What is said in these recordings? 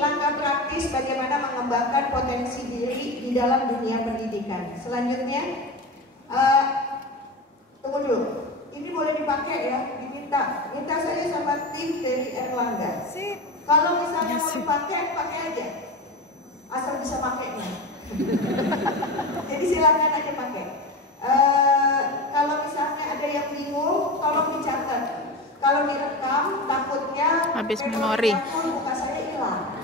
langkah praktis bagaimana mengembangkan potensi diri di dalam dunia pendidikan. Selanjutnya, tunggu dulu. Ini boleh dipakai ya, minta saja sama tim dari Erlangga. Kalau misalnya mau dipakai, pakai aja, asal bisa pakainya. Jadi silakan aja pakai. Kalau misalnya ada yang bingung, tolong dicatat. Kalau direkam, takutnya habis memori. Muka saya hilang.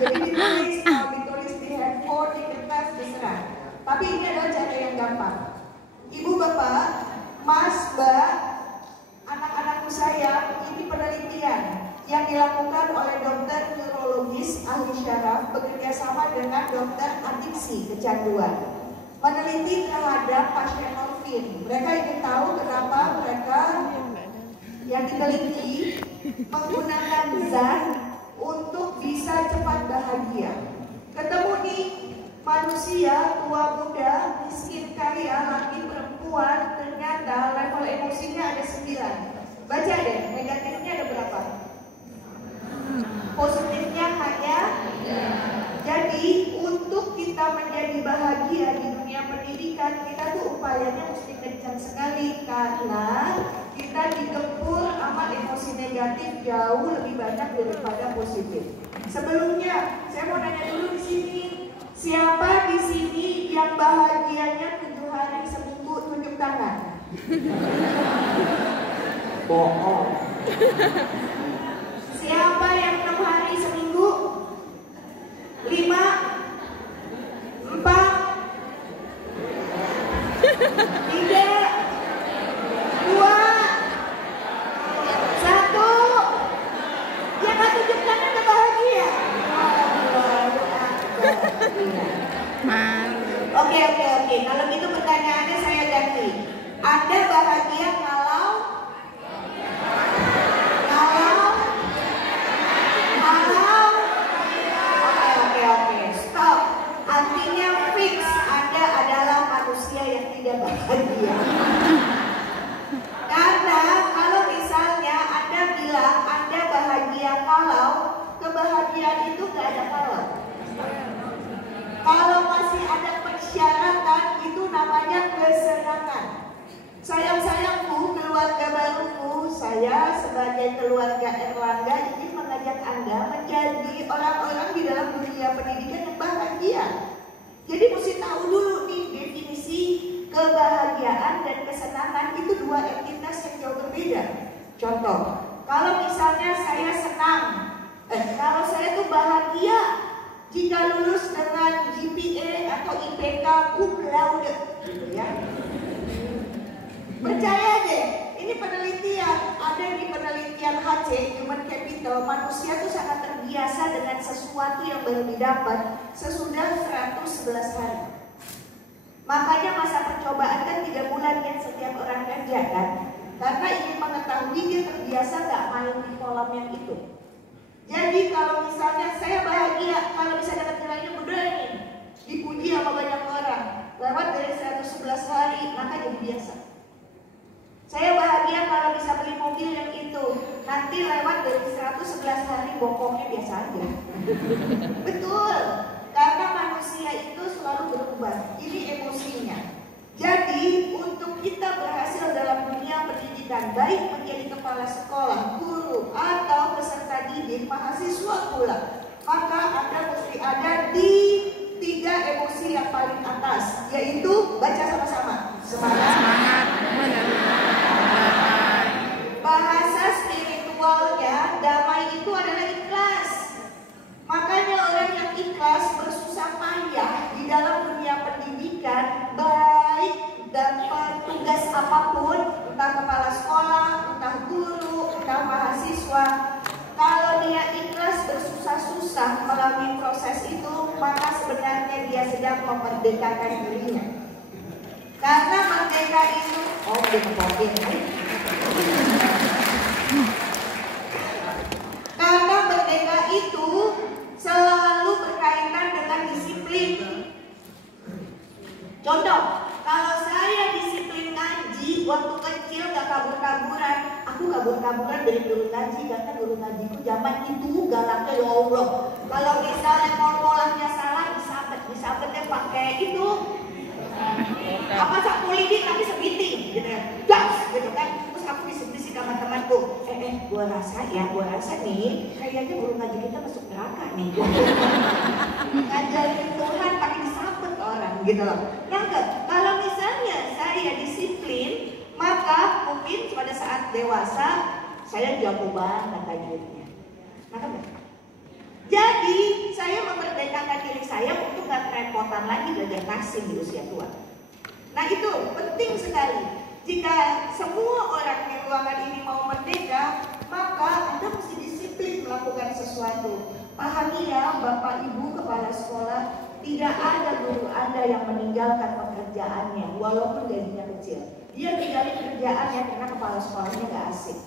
Jadi ditulis, mau ditulis di handphone, di kertas, terserah. Tapi ini adalah cara yang gampang. Ibu bapak, mas, mbak, anak-anakku sayang, ini penelitian yang dilakukan oleh dokter neurologis ahli syaraf bekerja sama dengan dokter adiksi kecanduan. Meneliti terhadap pasien morfin. Mereka ingin tahu kenapa mereka yang diteliti menggunakan zat untuk bisa cepat bahagia. Ketemu nih manusia, tua muda, miskin kaya, laki perempuan, ternyata level emosinya ada 9. Baca deh, negatifnya ada berapa? Positifnya hanya. Jadi untuk kita menjadi bahagia di dunia pendidikan, kita tuh upayanya mesti kencang sekali karena kita digempur sama emosi negatif jauh lebih banyak daripada positif. Sebelumnya, saya mau nanya dulu di sini, siapa di sini yang bahagianya 7 hari seminggu tunjuk tangan? Bohong. Siapa yang 6 hari seminggu? 5, 4, 3, 2, 1. Yang gak tunjuk tangan gak bahagia. Oke. Kalau gitu pertanyaannya saya ganti. Anda bahagia kalau stop. Artinya fix Anda adalah manusia yang tidak bahagia. Karena kalau misalnya Anda bilang Anda bahagia kalau, kebahagiaan itu gak ada kalau. Kalau masih ada persyaratan, itu namanya kesenangan. Sayang-sayangku, keluarga baruku, saya sebagai keluarga Erlangga ingin mengajak Anda menjadi orang-orang di dalam dunia pendidikan yang bahagia. Jadi mesti tahu dulu nih definisi kebahagiaan dan kesenangan itu dua entitas yang jauh berbeda. Contoh, kalau misalnya saya senang, kalau saya tuh bahagia jika lulus dengan GPA atau IPK cum laude, gitu ya. Percaya deh, ini penelitian, ada di penelitian HC, Human Capital, manusia tuh sangat terbiasa dengan sesuatu yang baru didapat sesudah 111 hari. Makanya masa percobaan kan 3 bulan yang setiap orang kerja kan, karena ingin mengetahui dia terbiasa gak main di kolam yang itu. Jadi kalau misalnya saya bahagia kalau bisa dapat nilainya bener nih, dipuji sama banyak orang, lewat dari 111 hari, maka jadi biasa. Saya bahagia kalau bisa beli mobil yang itu, nanti lewat dari 111 hari bokongnya biasa aja. Betul, karena manusia itu selalu berubah, ini emosinya. Jadi untuk kita berhasil dalam dunia pendidikan, baik menjadi kepala sekolah, guru, atau peserta didik, mahasiswa pula, maka Anda mesti ada di 3 emosi yang paling atas, yaitu baca sama-sama. Semangat. Bahasa spiritualnya damai itu adalah ikhlas. Makanya orang yang ikhlas bersusah payah di dalam dunia pendidikan, baik dapat tugas apapun, entah kepala sekolah, entah guru, entah mahasiswa. Kalau dia ikhlas bersusah-susah melalui proses itu, maka sebenarnya dia sedang memerdekakan dirinya. Karena merdeka itu, karena merdeka itu selalu berkaitan dengan disiplin. Contoh, kalau saya disiplin ngaji waktu kecil gak kabur-kaburan, aku gak kabur-kaburan dari guru ngaji, karena guru ngajiku zaman itu galaknya ya Allah. Kalau misalnya formulanya salah, disabetnya pakai itu apa sapu lidi tapi sebiting gitu ya, das gitu kan. Terus aku bisik-bisik sama temanku, gua rasa nih kayaknya guru ngaji kita masuk neraka nih. Ngajarin Tuhan pakai disabet orang gitu loh. Nah, kalau misalnya saya disiplin, maka mungkin pada saat dewasa saya jago banget tajwidnya. Maka jadi saya memerdekakan diri saya untuk gak kerepotan lagi belajar tahsin di usia tua. Nah itu penting sekali. Jika semua orang di ruangan ini mau merdeka, maka Anda mesti disiplin melakukan sesuatu. Pahami ya Bapak Ibu Kepala Sekolah, tidak ada guru Anda yang meninggalkan pekerjaannya walaupun gajinya kecil. Dia tinggalin kerjaannya karena kepala sekolahnya gak asik.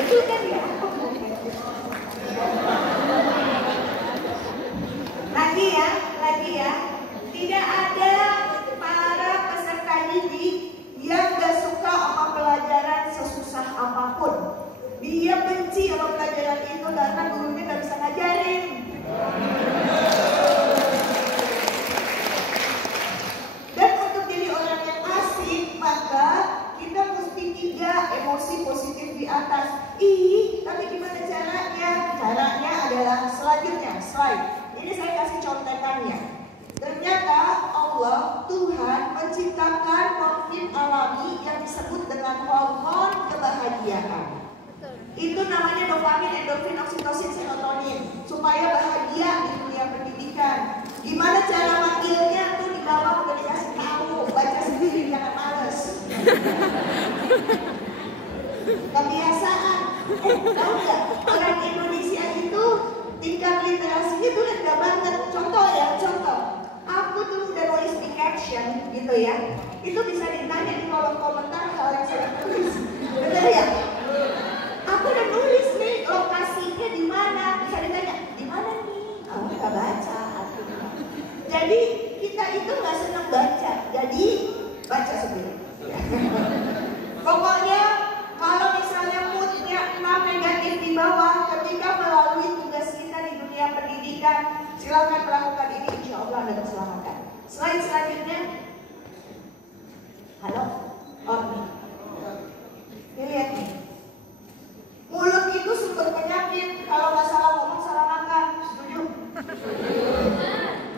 Itu kan ya. Lagi ya, tidak ada para peserta didik yang gak suka sama pelajaran sesusah apapun. Dia benci sama pelajaran itu karena gurunya gak bisa ngajarin. Dan untuk jadi orang yang asik, maka kita mesti 3 emosi positif di atas. Tapi gimana caranya? Caranya adalah selanjutnya, slide. Ini saya kasih contekannya. Ternyata Allah, Tuhan menciptakan morfin alami yang disebut dengan hormon kebahagiaan. Itu namanya dopamin, endorfin, oksitosin, serotonin, supaya bahagia di dunia pendidikan. Gimana cara manggilnya? Tuh di bawah udah dikasih tahu, baca sendiri, jangan males. Kebiasaan. Tahu nggak? Orang Indonesia itu tingkat literasinya tuh rendah banget. Contoh. Aku tuh udah nulis di caption gitu ya. Itu bisa ditanya di kolom komentar hal yang saya tulis. Bener ya? Aku udah nulis nih lokasinya di mana. Bisa ditanya di mana nih? Kamu nggak baca artinya. Jadi kita itu nggak senang baca. Jadi baca sendiri. Pokoknya kalau misalnya moodnya negatif di bawah, ketika melalui tugas kita di dunia pendidikan, silakan melakukan ini, insya Allah Anda terselamatkan. Slide selanjutnya. Halo? Nih. Lihat nih. Mulut itu sumber penyakit. Kalau nggak salah ngomong, salah makan. Setuju?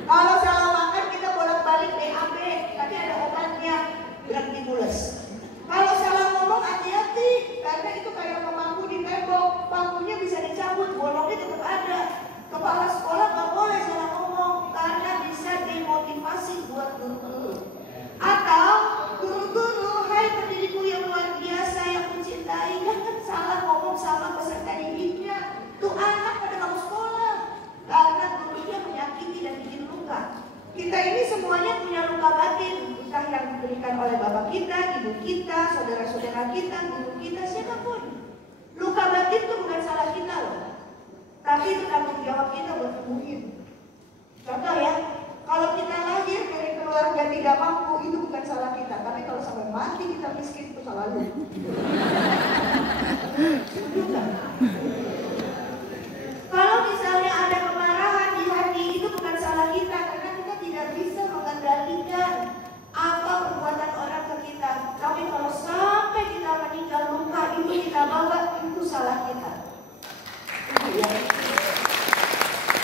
Kalau salah makan, kita bolak-balik BAB. Tapi ada obatnya. Berhenti mules. Kalau salah ngomong, hati-hati. Karena itu kayak pemangku di tembok. Pakunya bisa dicabut, bolongnya tetap ada. Kepala sekolah nggak boleh salah ngomong. Karena bisa demotivasi buat guru-guru. Atau guru-guru, hai pendidikku yang luar biasa yang mencintai, jangan salah ngomong sama peserta didiknya. Tuh anak pada mau sekolah. Karena gurunya menyakiti dan bikin luka. Kita ini semuanya punya luka batin. Entah yang diberikan oleh bapak kita, ibu kita, saudara-saudara kita, guru kita, siapapun. Luka batin itu bukan salah kita loh. Tapi itu tanggung jawab kita buat sembuhin. Contoh ya, kalau kita lahir dari keluarga tidak mampu, itu bukan salah kita. Tapi kalau sampai mati kita miskin, itu salah lu. Kalau misalnya ada kemarahan di hati, itu bukan salah kita. Karena kita tidak bisa mengendalikan apa perbuatan orang ke kita. Tapi kalau sampai kita meninggal, luka itu kita bawa, itu salah kita.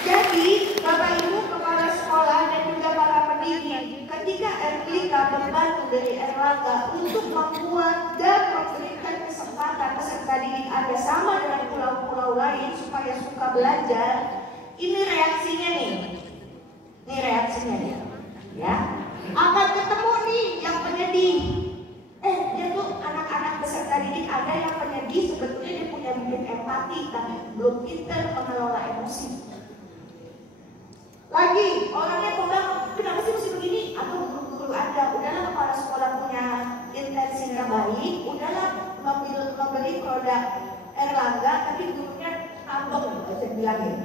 Jadi, Bapak Ibu Kepala Sekolah dan juga para pendidik, ketika Erlika membantu dari Erlangga untuk membuat dan memberikan kesempatan peserta didik Anda sama dengan pulau-pulau lain supaya suka belajar, ini reaksinya nih. Ini reaksinya nih. Ya. Akan ketemu nih yang penyedih. Dia tuh anak-anak peserta didik Anda yang penyedih, sebetulnya dia punya bibit empati tapi belum pintar mengelola emosi. Lagi, orangnya bilang, kenapa sih mesti begini? Atau guru-guru Anda, udahlah kepala sekolah punya intensinya baik, udahlah membeli produk Erlangga, tapi gurunya ambong, saya bilangin.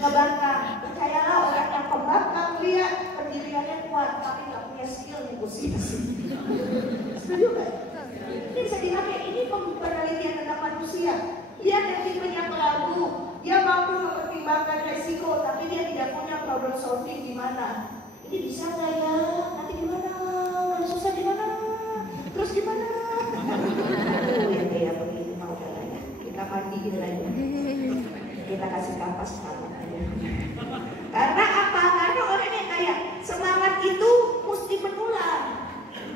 Ngebangkang, percayalah orang yang pembangkang lihat pendiriannya kuat, tapi nggak punya skill negosiasi. Setuju nggak? Ini bisa dipakai, ini penelitian tentang manusia. Lihat yang tipenya pelaku, dia mampu mempertimbangkan resiko, tapi dia tidak punya problem solving di mana. Ini bisa nggak ya? Nanti gimana? Kalau susah gimana? Terus gimana? Ya kayak begini mau jalannya. Kita mandiin aja. Kita kasih kapas sama aja. Karena apa? Karena orang yang kayak semangat itu mesti menular.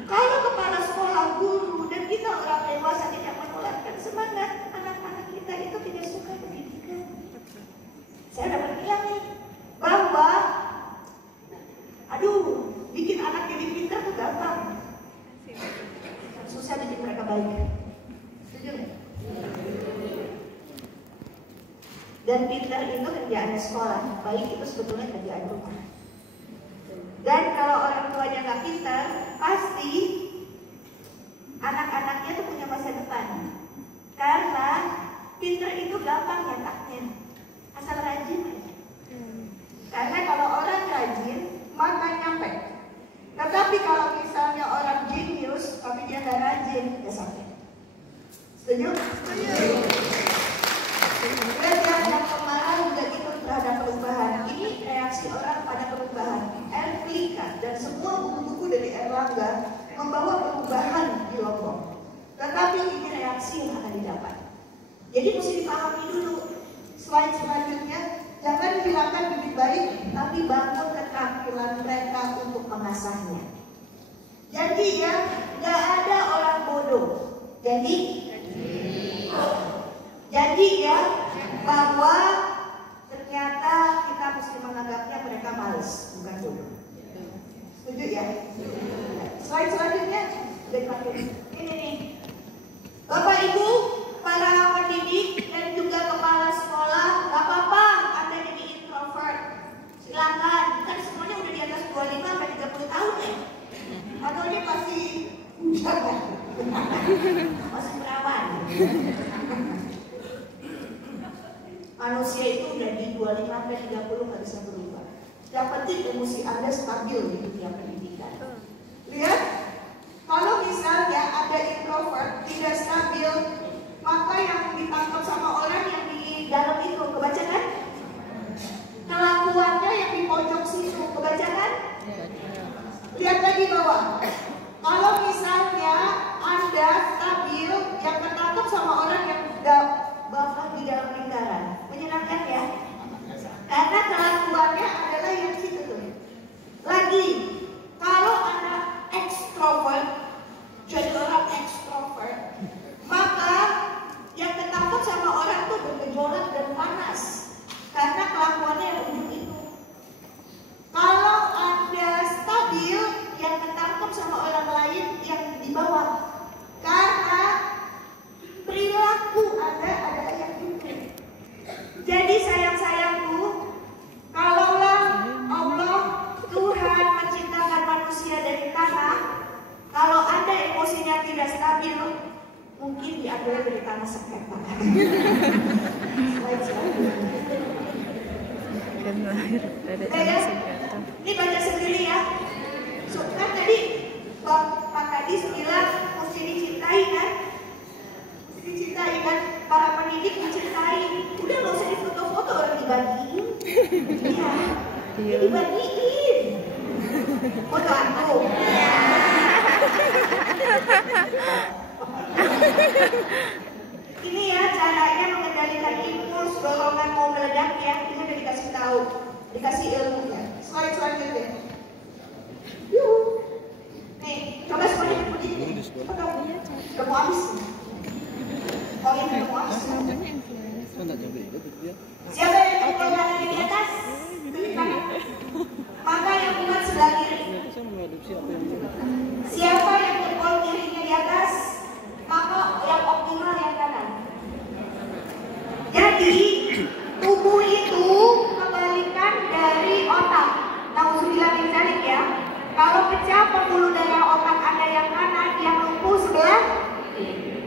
Kalau kepala sekolah, guru, dan kita orang dewasa tidak menularkan semangat, anak-anak kita itu tidak suka pendidikan. Saya dapat bilang nih bahwa bikin anak jadi pintar tuh gampang. Susah bikin mereka baik. Setuju nggak? Dan pintar itu kerjaannya sekolah, baik itu sebetulnya kerjaan rumah. Dan kalau orang tuanya nggak pintar, pasti anak-anaknya tuh punya masa depan. Karena pintar itu gampang nyetaknya, asal rajin aja. Karena kalau orang rajin, maka nyampe. Tetapi kalau misalnya orang jenius, tapi dia nggak rajin, ya sampai. Setuju? Setuju. Belajar yang pemarah juga ikut terhadap perubahan. Ini reaksi orang pada perubahan. Erlika dan semua buku-buku dari Erlangga membawa perubahan di Lombok. Tetapi ini reaksi yang akan didapat. Jadi mesti dipahami dulu. Slide selanjutnya, jangan hilangkan bibit baik, tapi bangun keterampilan mereka untuk mengasahnya. Jadi ya, nggak ada orang bodoh. Jadi ya, bahwa ternyata kita mesti menganggapnya mereka malas, bukan bodoh. Setuju ya? Slide selanjutnya, ini nih. Bapak Ibu, para pendidik dan juga kepala sekolah, gak apa-apa Anda jadi introvert. Silakan, kan semuanya udah di atas 25 sampai 30 tahun ya. Atau dia masih jangan. Masih perawan. Manusia itu udah di 25 sampai 30 gak bisa berubah. Yang penting emosi Anda stabil di dunia pendidikan. Lihat, kalau misalnya ada introvert tidak stabil, maka yang ditangkap sama orang yang di dalam itu, kebaca kan? Kelakuannya yang di pojok situ, kebaca kan? Lihat lagi bawah. Kalau misalnya Anda stabil, yang ketangkap sama orang yang bapak di dalam lingkaran, menyenangkan ya? Karena kelakuannya adalah yang situ tuh. Lagi, kalau Anda ekstrovert, jadi orang ekstrovert, maka yang ketangkap sama orang tuh bergejolak dan panas karena kelakuannya yang ujung itu. Kalau Anda stabil, yang ketangkap sama orang lain yang di bawah, karena perilaku Anda adalah yang itu. Jadi sayang-sayangku, kalaulah Allah Tuhan menciptakan manusia dari tanah, kalau Anda emosinya tidak stabil, mungkin diambil dari tanah sengketa. Ini baca sendiri ya. So, kan tadi Pak Kadis bilang mesti dicintai kan? Mesti dicintai kan? Para pendidik dicintai. Udah nggak usah difoto-foto, orang dibagiin. Iya, dibagiin. Foto aku. Ini ya caranya mengendalikan impuls dorongan mau meledak ya. Ini udah dikasih tahu, dikasih ilmunya. Slide selanjutnya. Yuh. Nih, coba semuanya begini. Udah mau habis. Oh ini udah mau habis. Siapa yang berpegangan di atas? Klik kanan. Maka yang kuat sebelah kiri. Siapa yang berpol kirinya di atas, maka yang optimal yang kanan. Jadi tubuh itu kebalikan dari otak. Nauzubillah min dzalik ya. Kalau pecah pembuluh darah otak Anda yang kanan, yang lumpuh sebelah kiri.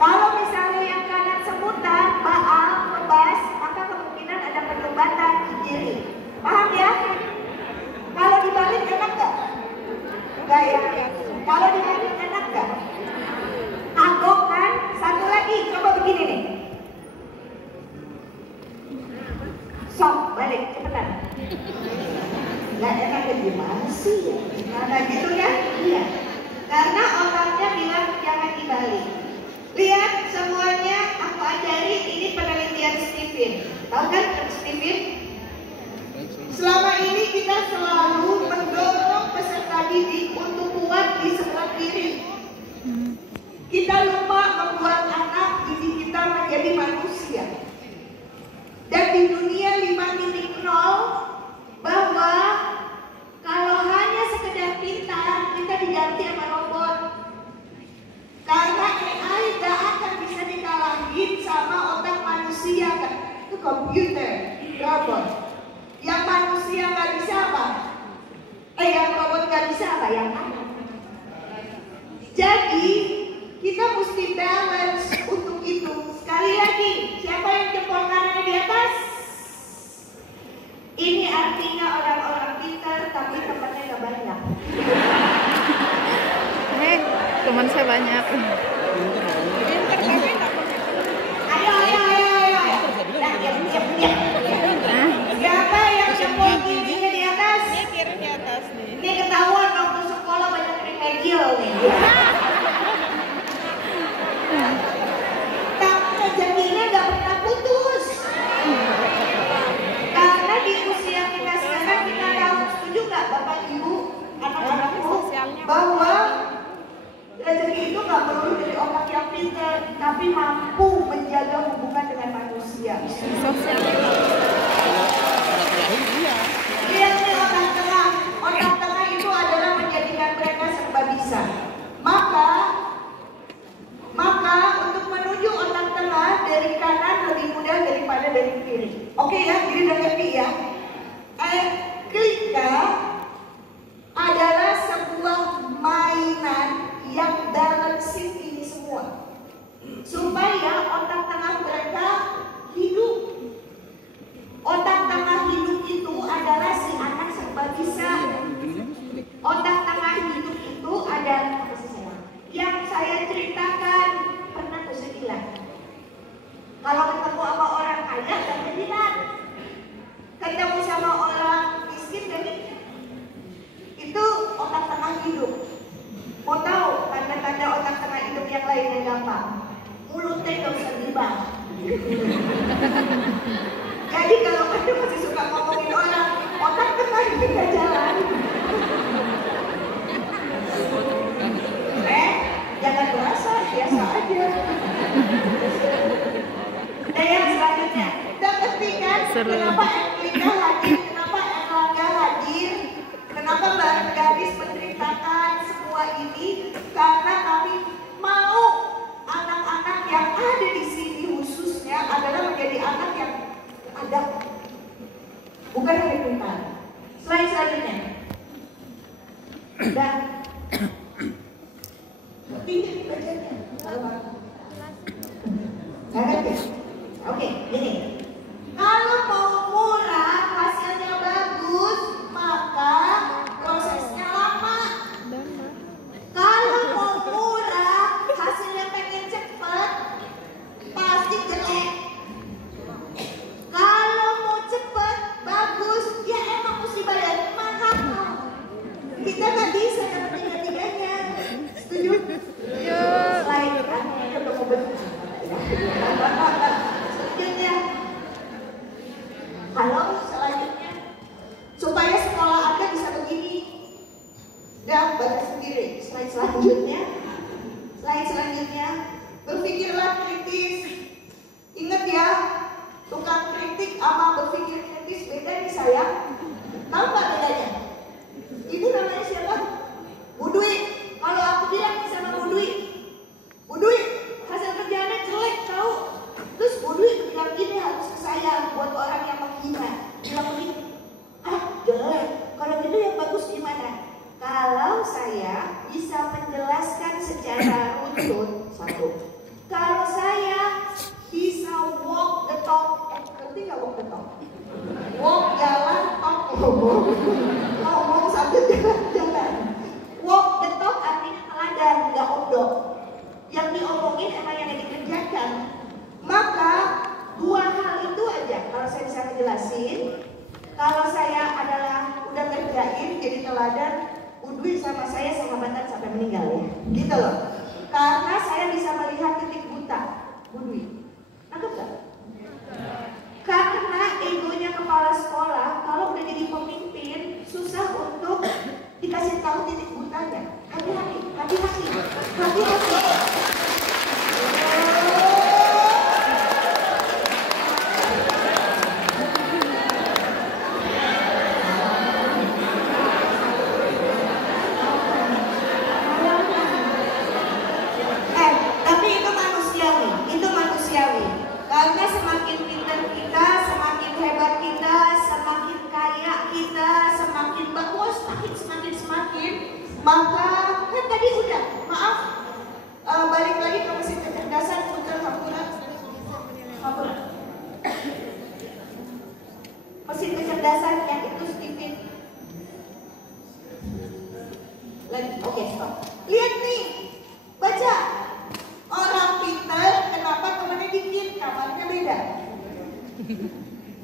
Kalau misalnya yang kanan semutan, Baal didik untuk kuat di sebelah kiri. Kita lupa membuat anak didik kita menjadi manusia. Dan di dunia 5.0 bahwa kalau hanya sekedar pintar, kita diganti sama robot. Karena AI gak akan bisa dikalahin sama otak manusia kan? Itu komputer, robot. Yang manusia gak bisa apa? Yang robot gak bisa apa? Yang anak. Jadi kita mesti balance untuk itu. Sekali lagi, siapa yang jempol kanannya di atas? Ini artinya orang-orang pintar tapi temannya gak banyak. Teman saya banyak. Ayo. Siapa yang jempol kirinya di atas? Ini kiri di atas nih. Ini ketahuan waktu sekolah banyak remedial nih. Tapi rezekinya gak pernah putus. Karena di usia kita sekarang kita tahu, setuju gak Bapak Ibu, anak-anakku, bahwa rezeki itu gak perlu dari otak yang pintar, tapi mampu menjaga hubungan dengan manusia. Sosial. Lihat nih otak tengah. Otak tengah itu adalah menjadikan mereka serba bisa. Maka untuk menuju otak tengah dari kanan lebih mudah daripada dari kiri. Oke ya, jadi udah happy ya. Klika adalah sebuah mainan yang balancing ini semua, supaya otak tengah mereka hidup. Otak tengah hidup itu adalah si anak serba bisa. Otak tengah hidup itu adalah yang saya ceritakan, pernah tuh saya bilang, kalau ketemu sama orang kaya gak bilang, ketemu sama orang miskin gak bilang. Itu otak tengah hidup. Mau tahu tanda-tanda otak tengah hidup yang lainnya gampang? Mulutnya gak usah dibang. Jadi kalau Anda masih suka ngomongin orang, otak tengah itu gak jalan. Jangan berasa, biasa aja. Dan yang selanjutnya, udah ngerti kan kenapa Erlina hadir, kenapa Erlangga hadir, kenapa Mbak Garis menceritakan semua ini? Karena kami mau anak-anak yang ada di sini khususnya adalah menjadi anak yang adab, bukan yang pintar. Slide selanjutnya. Dan tinggi bacanya. Oke, gini. Kalau mau murah, hasilnya bagus, maka prosesnya lama. Kalau mau murah, hasilnya pengen cepet, pasti jelek. Kalau mau cepet, bagus, ya emang mesti bayar mahal. Kita nggak bisa dapat tiga-tiganya. Setuju? Lain kan? Ketemu benar. Selanjutnya, halo, selanjutnya, supaya sekolah Anda bisa begini dan baca sendiri. Slide selanjutnya, berpikirlah kritis. Ingat ya, tukang kritik sama berpikir kritis beda nih sayang. Tahu nggak bedanya? Ibu namanya siapa? Bu Dwi. Kalau aku bilang sama Bu Dwi, hasil kerjaannya jelek tahu. Terus Bu Dwi bilang gini harus ke saya buat orang yang menghina. Bilang begini, jelek. Kalau gitu yang bagus gimana? Kalau saya bisa menjelaskan secara runtut, satu. Kalau saya bisa walk the talk, ngerti nggak walk the talk? Walk jalan, talk ngomong sambil jalan-jalan. Walk the talk artinya teladan, nggak odok. Yang diomongin emang yang dikerjakan. Maka dua hal itu aja kalau saya bisa ngejelasin. Kalau saya adalah udah kerjain jadi teladan, Udwi sama saya sahabatan sampai meninggal ya, gitu loh. Karena saya bisa melihat titik buta, Udwi. Nangkep gak? Karena egonya kepala sekolah, kalau udah jadi pemimpin susah untuk dikasih tahu titik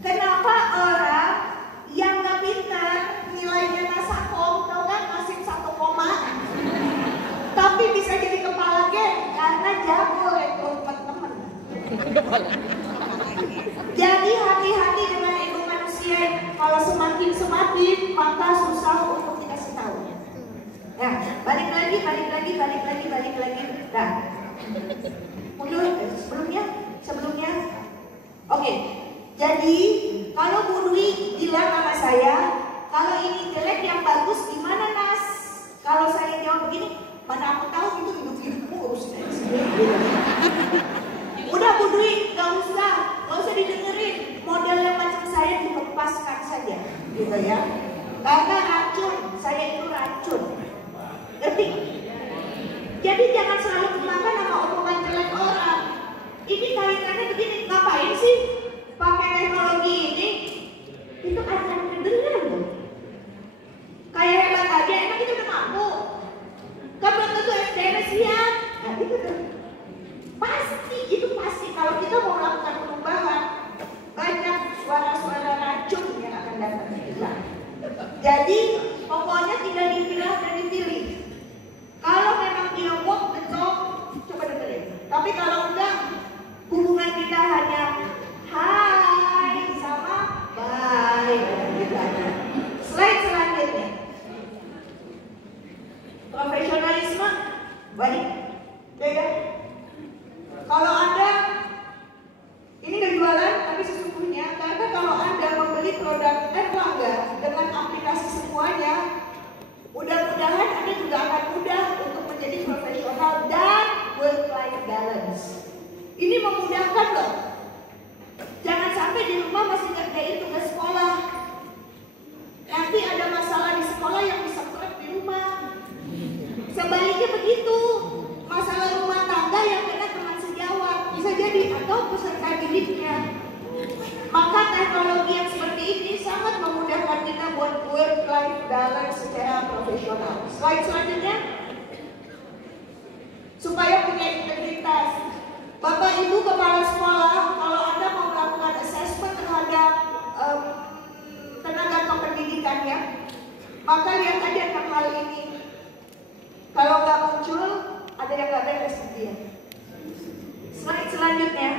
Kenapa orang yang nggak pintar nilainya nasakom, tau kan nasib 1 koma, tapi bisa jadi kepala geng karena jago rekrutmen temen. Jadi hati-hati dengan ego manusia. Kalau semakin maka susah untuk dikasih tahu. Nah, balik lagi. Nah, mundur sebelumnya. Oke. Jadi kalau Bu Dwi bilang sama saya, kalau ini jelek yang bagus gimana Nas? Kalau saya jawab begini, mana aku tahu itu hidup-hidupmu urusin aja sendiri. Udah Bu Dwi, gak usah didengerin. Model yang macam saya dilepaskan saja, gitu ya. Karena racun, saya itu racun. Ngerti? Jadi jangan selalu dimakan sama omongan jelek orang. Ini kaitannya begini, ngapain sih pakai teknologi ini? Itu akan kedengeran loh. Kayak hebat aja, emang kita udah mampu. Kan belum tentu SDM siap. Nah itu tuh. Pasti kalau kita mau melakukan perubahan, banyak suara-suara racun yang akan datang ke kita. Jadi pokoknya tinggal dipilah dan dipilih. Kalau memang dia walk the talk, coba dengerin. Tapi kalau enggak, hubungan kita hanya hai sama bye gitu aja. Slide selanjutnya. Profesionalisme, balik. Ya. Kalau Anda ini nggak jualan, tapi sesungguhnya karena kalau Anda membeli produk Erlangga dengan aplikasi semuanya, mudah-mudahan Anda juga akan mudah untuk menjadi profesional dan work-life balance. Ini memudahkan loh. Jangan sampai di rumah masih ngerjain tugas sekolah. Nanti ada masalah di sekolah yang bisa kerap di rumah. Sebaliknya begitu, masalah rumah tangga yang kena teman sejawat bisa jadi atau peserta didiknya. Maka teknologi yang seperti ini sangat memudahkan kita buat work-life balance secara profesional. Slide selanjutnya. Supaya punya integritas. Bapak Ibu kepala sekolah, kalau Anda mau melakukan assessment terhadap tenaga kependidikannya, maka lihat aja tentang hal ini. Kalau nggak muncul, ada yang nggak beres dia. Slide selanjutnya.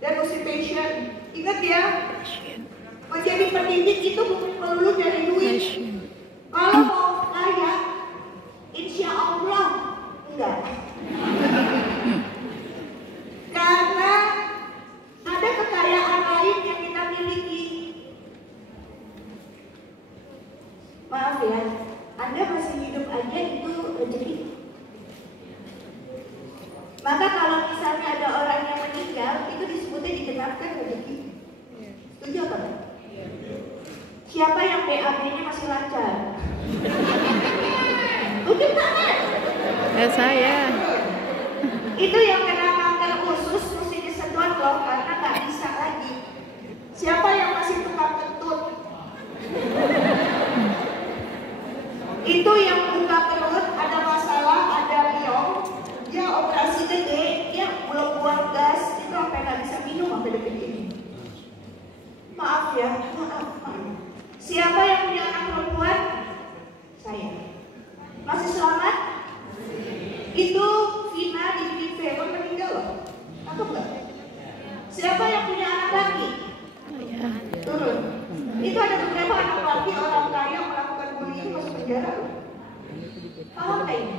Dan motivation. Ingat ya, menjadi pendidik itu bukan melulu dari duit. Kalau mau kaya, insya Allah enggak. Karena ada kekayaan lain yang kita miliki. Maaf ya, Anda masih hidup aja itu rezeki. Maka kalau misalnya ada orang yang meninggal, itu disebutnya digenapkan rezeki. Setuju apa enggak? Siapa yang BAB-nya masih lancar? Mungkin tangan. Ya saya. Itu yang kena kanker usus mesti disedot loh, karena nggak bisa lagi. Siapa yang masih tukang kentut? Itu yang buka perut, ada masalah, ada liong, dia operasi gede, dia belum buang gas, itu sampai nggak bisa minum sampai detik ini. Maaf ya, maaf. Siapa yang punya anak perempuan? Saya. Masih selamat? Itu Vina di film meninggal loh. Atau enggak? Siapa yang punya anak laki? Turun. Itu ada beberapa anak laki orang kaya melakukan bullying masuk penjara loh. Paham nggak ini?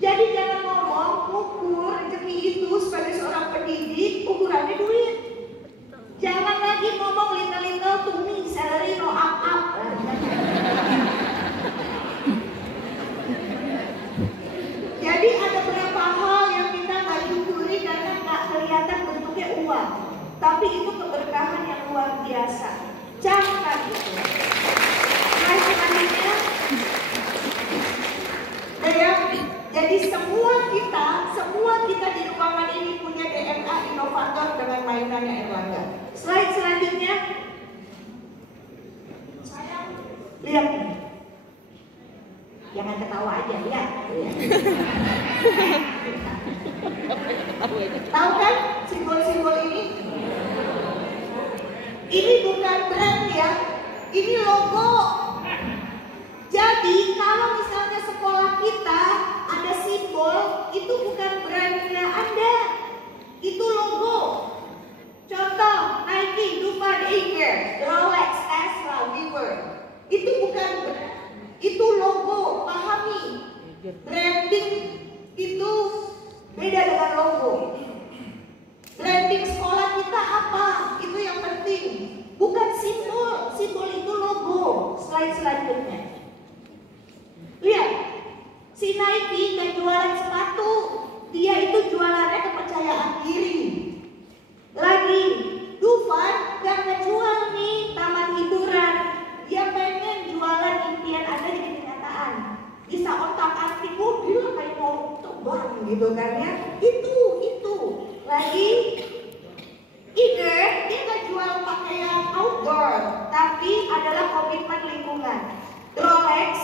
Jadi jangan ngomong ukur rezeki itu sebagai seorang pendidik ukurannya duit. Jangan lagi ngomong little to me salary no up. Jadi ada beberapa hal yang kita nggak syukuri karena nggak kelihatan bentuknya uang, tapi itu keberkahan yang luar biasa. Camkan itu. Nah selanjutnya, ya. Jadi semua kita di ruangan ini punya DNA inovator dengan mainannya Erlangga. Slide selanjutnya, lihat. Jangan ketawa aja, lihat. Tahu kan simbol-simbol ya, ini logo. Jadi kalau misalnya sekolah kita ada simbol, itu bukan brandnya Anda, itu logo. Contoh, Nike, Dufan, Iger, Rolex, Tesla, Weaver. Itu bukan brand, itu logo. Pahami, branding itu beda dengan logo. Branding sekolah kita apa? Itu yang penting. Bukan simbol, simbol itu logo. Slide selanjutnya. Lihat, si Nike gak jualan sepatu, dia itu jualannya kepercayaan diri. Lagi, Dufan gak ngejual nih taman hiburan, dia pengen jualan impian Anda jadi kenyataan. Bisa otak-atik mobil kayak mau terbang gitu kan ya. Itu. Lagi, Iger dia gak jual pakaian outdoor, tapi adalah komitmen lingkungan. Rolex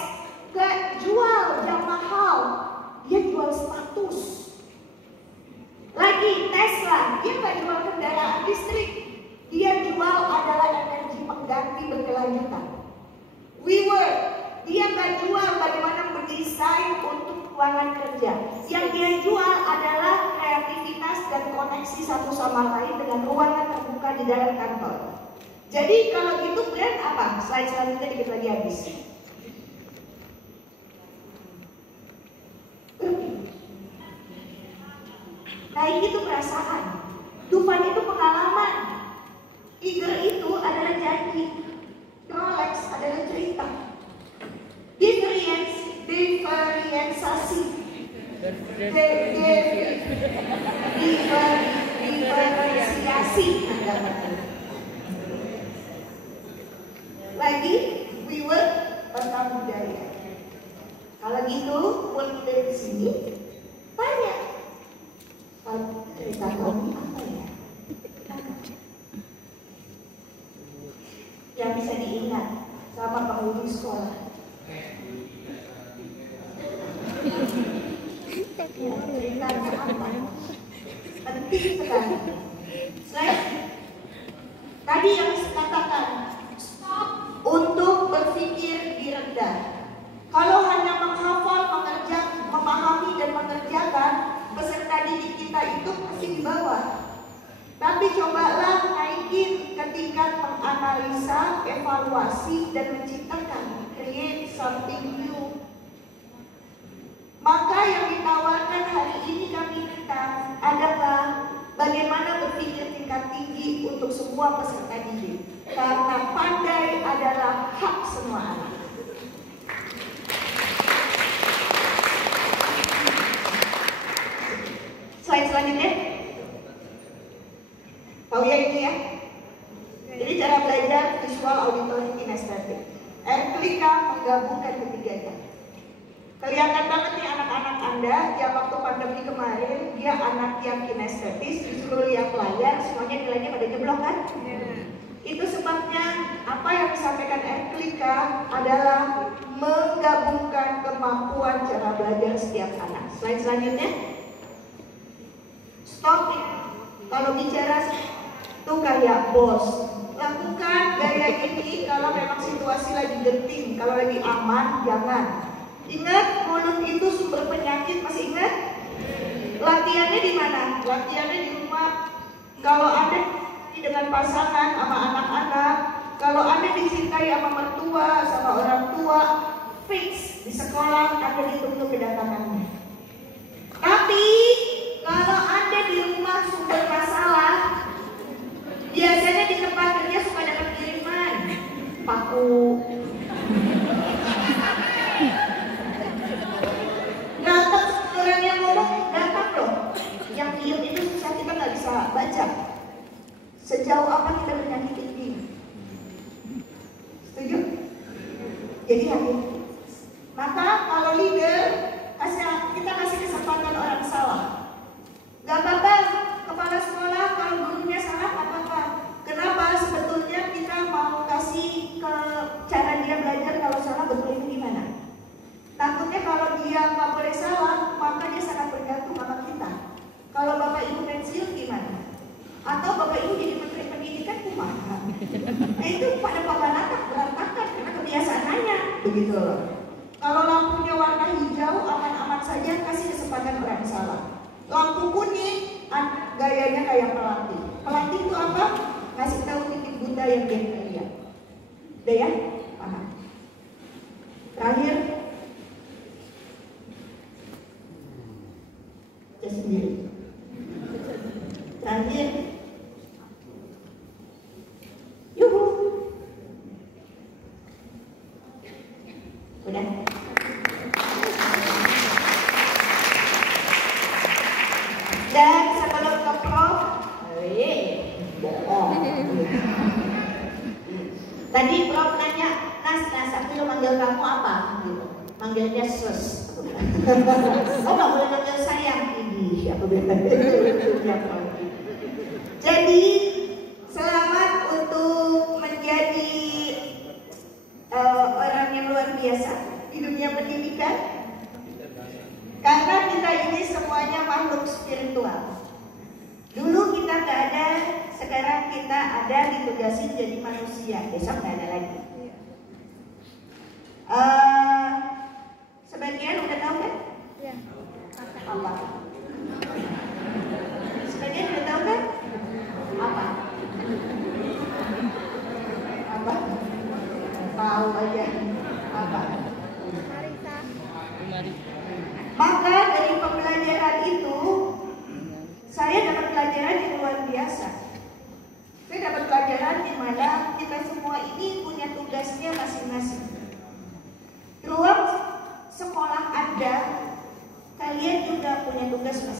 gak jual jam mahal, dia jual status. Lagi Tesla, dia gak jual kendaraan listrik, dia jual adalah energi pengganti berkelanjutan. Weaver, dia gak jual bagaimana mendesain untuk ruangan kerja. Yang dia jual adalah kreativitas dan koneksi satu sama lain dengan ruangan terbuka di dalam kantor. Jadi kalau gitu brand apa? Slide selanjutnya dikit lagi habis. Naik itu perasaan, Dufan itu pengalaman, Iger itu adalah janji, Rolex adalah cerita. Diferensiasi, diferensiasi. Lagi, Weaver tentang budaya. Kalau gitu, mulai dari sini, banyak. Cerita kami apa ya? Yang bisa diingat sama penghuni sekolah. Ya, ceritanya apa? Penting sekali. Slide. Tadi yang saya katakan, stop untuk berpikir di rendah. Kalau hanya menghafal, memahami dan mengerjakan, peserta didik kita itu pasti di bawah. Tapi cobalah naikin ke tingkat menganalisa, evaluasi, dan menciptakan, create something new. Maka yang ditawarkan hari ini kami minta adalah bagaimana berpikir tingkat tinggi untuk semua peserta didik. Karena pandai adalah hak semua anak. Slide selanjutnya. Tahu ya ini ya? Jadi cara belajar visual, auditory, kinestetik. Erklika menggabungkan ketiganya. Kelihatan banget nih anak-anak Anda yang waktu pandemi kemarin, dia anak yang kinestetis, disuruh lihat layar, semuanya nilainya pada jeblok kan? Itu sebabnya apa yang disampaikan Erklika adalah menggabungkan kemampuan cara belajar setiap anak. Slide selanjutnya. Stop it. Kalau bicara tuh kayak bos, lakukan gaya ini kalau memang situasi lagi genting. Kalau lagi aman, jangan. Ingat, mulut itu sumber penyakit, masih ingat? Latihannya di mana? Latihannya di rumah. Kalau Anda dengan pasangan sama anak-anak, kalau Anda dicintai sama mertua, sama orang tua, fix di sekolah Anda ditunggu kedatangannya. Tapi kalau Anda di rumah sumber masalah, biasanya di tempat kerja suka dapat kiriman paku. Datang orang yang ngomong, datang loh. Yang diem itu susah, kita nggak bisa baca. Sejauh apa kita bernyakit ini? Setuju? Jadi hati-hati. Maka kalau leader, kita kasih kesempatan orang salah. Gak apa-apa, kepala sekolah kalau gurunya salah gak apa-apa. Kenapa? Sebetulnya kita mau kasih ke cara dia belajar kalau salah betul itu gimana. Takutnya kalau dia gak boleh salah, maka dia sangat bergantung sama kita. Kalau bapak ibu pensiun gimana? Atau bapak ibu jadi menteri pendidikan kumaha? Nah itu pada papan gayanya kayak pelatih. Pelatih itu apa? Ngasih tahu titik buta yang dia nggak lihat. Udah ya? Paham? Terakhir, saya sendiri. Terakhir, yuhu. Udah. Dan sebelum ke prof, bohong. Tadi prof nanya, Nas, aku lo manggil kamu apa? Gitu. Manggilnya sus. Oh, nggak boleh manggil sayang. Ini aku bilang. Jadi selamat untuk menjadi orang yang luar biasa di dunia pendidikan. Karena kita ini semuanya makhluk spiritual. Dulu kita nggak ada, sekarang kita ada, ditugasin jadi manusia. Besok nggak ada lagi. Sebagian udah tahu kan? Ya. Apa? Sebagian udah tahu kan? Apa? Apa? Tahu aja. Apa? Maka dari pembelajaran itu saya dapat pelajaran yang luar biasa. Saya dapat pelajaran di mana kita semua ini punya tugasnya masing-masing. Ruang sekolah Anda, kalian juga punya tugas masing-masing.